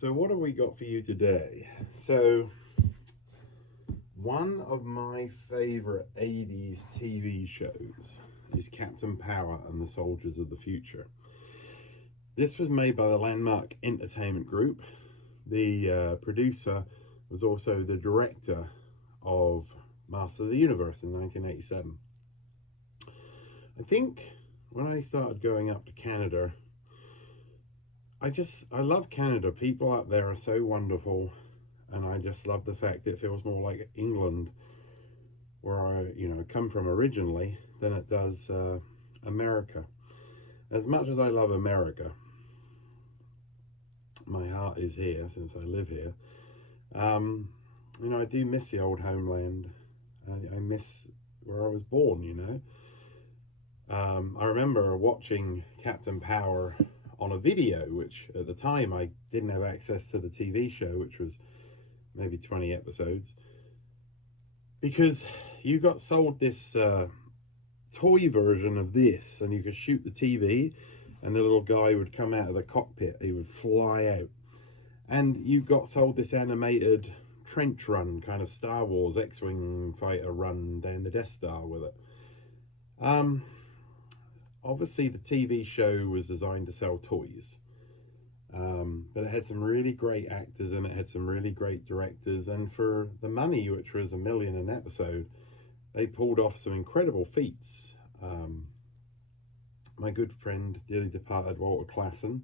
So what have we got for you today? So one of my favorite 80s TV shows is Captain Power and the Soldiers of the Future. This was made by the Landmark Entertainment Group. The producer was also the director of Masters of the Universe in 1987. I think when I started going up to Canada, I love Canada. People out there are so wonderful, and I just love the fact that it feels more like England, where I come from originally, than it does America. As much as I love America, my heart is here since I live here. I do miss the old homeland. I miss where I was born. I remember watching Captain Power on a video, which at the time I didn't have access to the TV show, which was maybe 20 episodes, because you got sold this toy version of this, and you could shoot the TV and the little guy would come out of the cockpit, he would fly out, and you got sold this animated trench run, kind of Star Wars X-Wing fighter run down the Death Star with it. Obviously the TV show was designed to sell toys, but it had some really great actors and it had some really great directors, and for the money, which was $1 million an episode, they pulled off some incredible feats. My good friend, dearly departed Walter Klassen,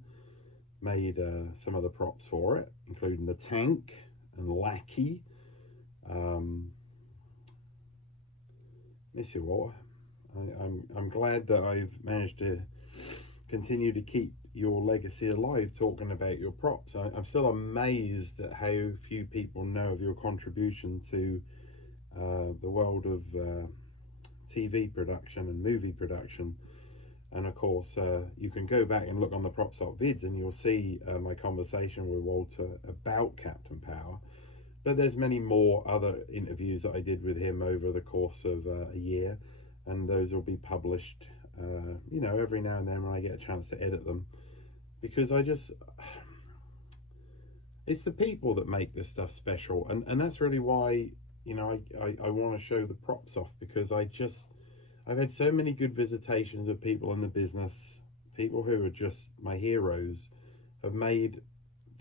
made some of the props for it, including the tank and Lackey. Miss you, Walter. I'm glad that I've managed to continue to keep your legacy alive, talking about your props. I'm still amazed at how few people know of your contribution to the world of TV production and movie production. And of course, you can go back and look on the Propstop vids and you'll see my conversation with Walter about Captain Power. But there's many more other interviews that I did with him over the course of a year. And those will be published, every now and then when I get a chance to edit them. Because it's the people that make this stuff special. And that's really why, I want to show the props off, because I've had so many good visitations of people in the business, people who are just my heroes, have made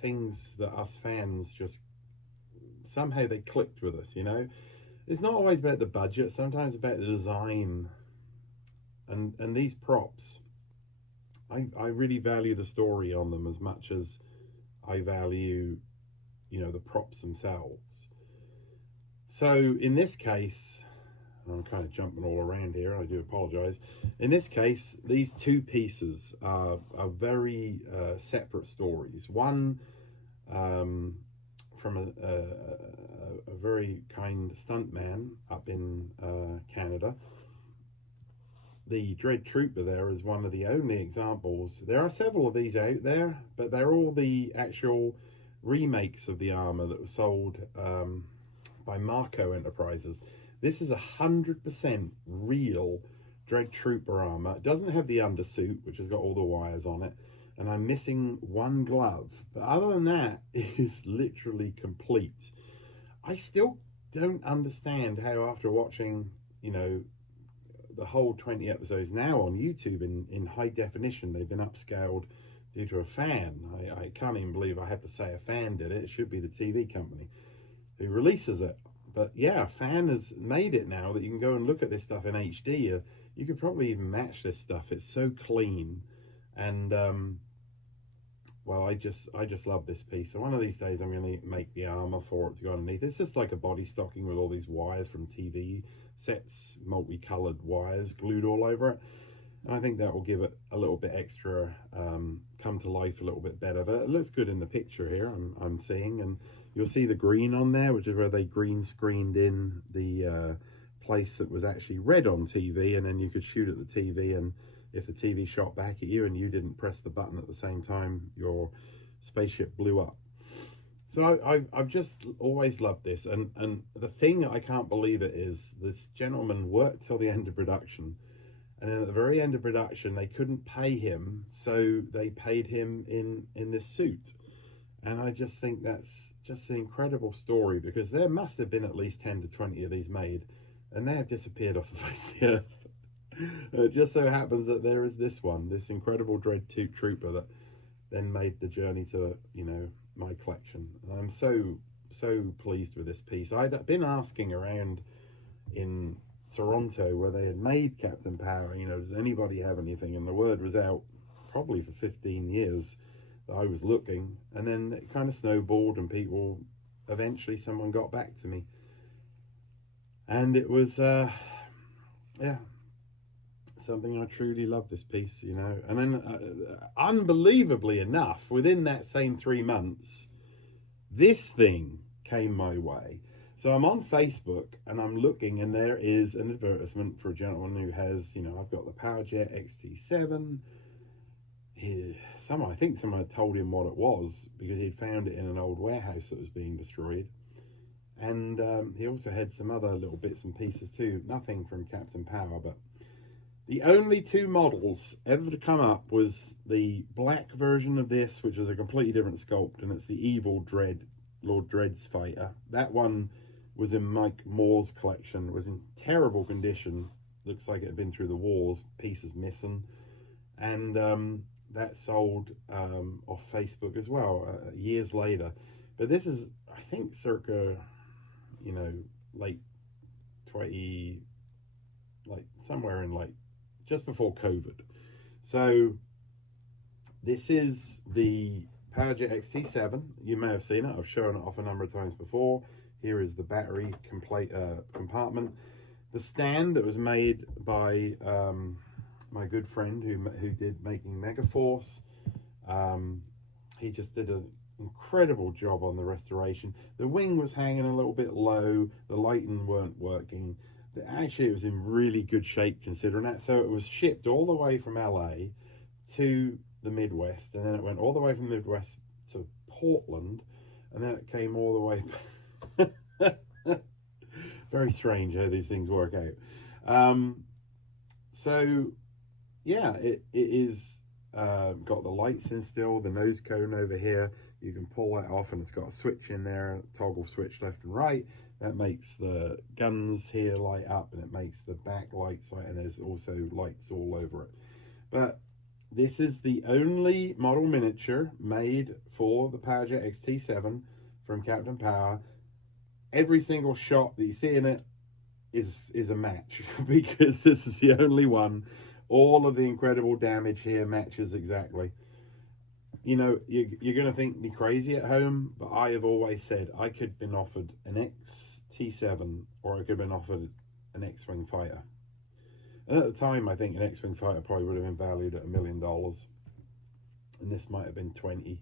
things that us fans just, somehow they clicked with us, It's not always about the budget, sometimes about the design. And these props, I really value the story on them as much as I value, the props themselves. So in this case, I'm kind of jumping all around here, I do apologize. In this case, these two pieces are very separate stories. One, from a very kind stuntman up in Canada. The Dredd Trooper there is one of the only examples. There are several of these out there, but they're all the actual remakes of the armor that was sold by Marco Enterprises. This is 100% real Dredd Trooper armor. It doesn't have the undersuit, which has got all the wires on it, and I'm missing one glove, but other than that, it is literally complete. I still don't understand how, after watching, the whole 20 episodes now on YouTube in high definition, they've been upscaled due to a fan. I can't even believe I have to say a fan did it. It should be the TV company who releases it. But yeah, a fan has made it now that you can go and look at this stuff in HD. You could probably even match this stuff. It's so clean. And well, I just love this piece. So one of these days I'm going to make the armor for it to go underneath. It's just like a body stocking with all these wires from TV sets, multicolored wires glued all over it. And I think that will give it a little bit extra, come to life a little bit better. But it looks good in the picture here I'm seeing. And you'll see the green on there, which is where they green screened in the place that was actually red on TV. And then you could shoot at the TV, and if the TV shot back at you and you didn't press the button at the same time, your spaceship blew up. So I've just always loved this. And the thing I can't believe it is, this gentleman worked till the end of production. And then at the very end of production, they couldn't pay him. So they paid him in this suit. And I just think that's just an incredible story, because there must have been at least 10 to 20 of these made, and they have disappeared off the face of the earth. It just so happens that there is this one, this incredible Dredd Trooper, that then made the journey to, you know, my collection. And I'm so pleased with this piece. I'd been asking around in Toronto where they had made Captain Power, you know, does anybody have anything? And the word was out probably for 15 years that I was looking, and then it kind of snowballed, and people, eventually someone got back to me, and it was yeah, something I truly love, this piece, you know. And then unbelievably enough, within that same 3 months, this thing came my way. So I'm on Facebook and I'm looking, and there is an advertisement for a gentleman who has, you know, I've got the Powerjet XT7. I think someone had told him what it was, because he'd found it in an old warehouse that was being destroyed. And he also had some other little bits and pieces too. Nothing from Captain Power, but the only 2 models ever to come up was the black version of this, which is a completely different sculpt, and it's the evil Dredd, Lord Dredd's fighter. That one was in Mike Moore's collection, was in terrible condition. Looks like it had been through the wars, pieces missing. And that sold off Facebook as well years later. But this is, I think, circa, you know, late 20, like somewhere in like just before COVID. So this is the Powerjet XT7. You may have seen it. I've shown it off a number of times before. Here is the battery compartment. The stand that was made by my good friend who did Making Megaforce. He just did an incredible job on the restoration. The wing was hanging a little bit low. The lighting weren't working. Actually, it was in really good shape considering that. So it was shipped all the way from LA to the Midwest, and then it went all the way from the Midwest to Portland, and then it came all the way very strange how these things work out. So yeah, it is got the lights in still, the nose cone over here. You can pull that off, and it's got a switch in there, toggle switch left and right. That makes the guns here light up, and it makes the back lights light, and there's also lights all over it. But this is the only model miniature made for the Powerjet XT7 from Captain Power. Every single shot that you see in it is a match, because this is the only one. All of the incredible damage here matches exactly. You know, you're going to think me crazy at home, but I have always said I could have been offered an XT7, or I could have been offered an X-Wing fighter. And at the time, I think an X-Wing fighter probably would have been valued at $1 million. And this might have been 20,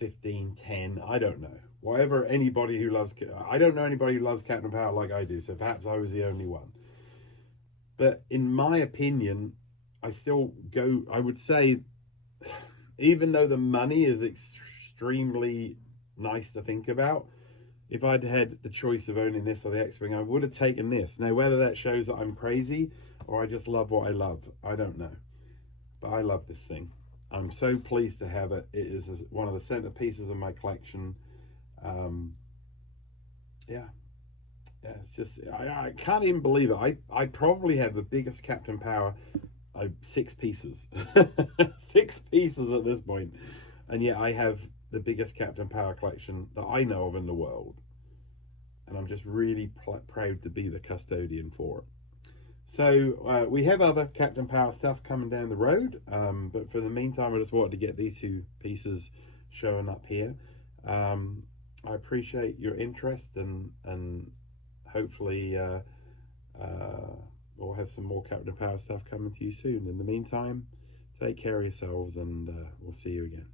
15, 10, I don't know. Whatever anybody who loves... I don't know anybody who loves Captain Power like I do, so perhaps I was the only one. But in my opinion, I would say, even though the money is extremely nice to think about, if I'd had the choice of owning this or the X-Wing, I would have taken this. Now, whether that shows that I'm crazy or I just love what I love, I don't know. But I love this thing. I'm so pleased to have it. It is one of the centerpieces of my collection. Yeah, it's just, I can't even believe it. I probably have the biggest Captain Power, 6 pieces. 6 pieces at this point. And yet I have the biggest Captain Power collection that I know of in the world. And I'm just really proud to be the custodian for it. So we have other Captain Power stuff coming down the road. But for the meantime, I just wanted to get these 2 pieces showing up here. I appreciate your interest, and hopefully we'll have some more Captain Power stuff coming to you soon. In the meantime, take care of yourselves, and we'll see you again.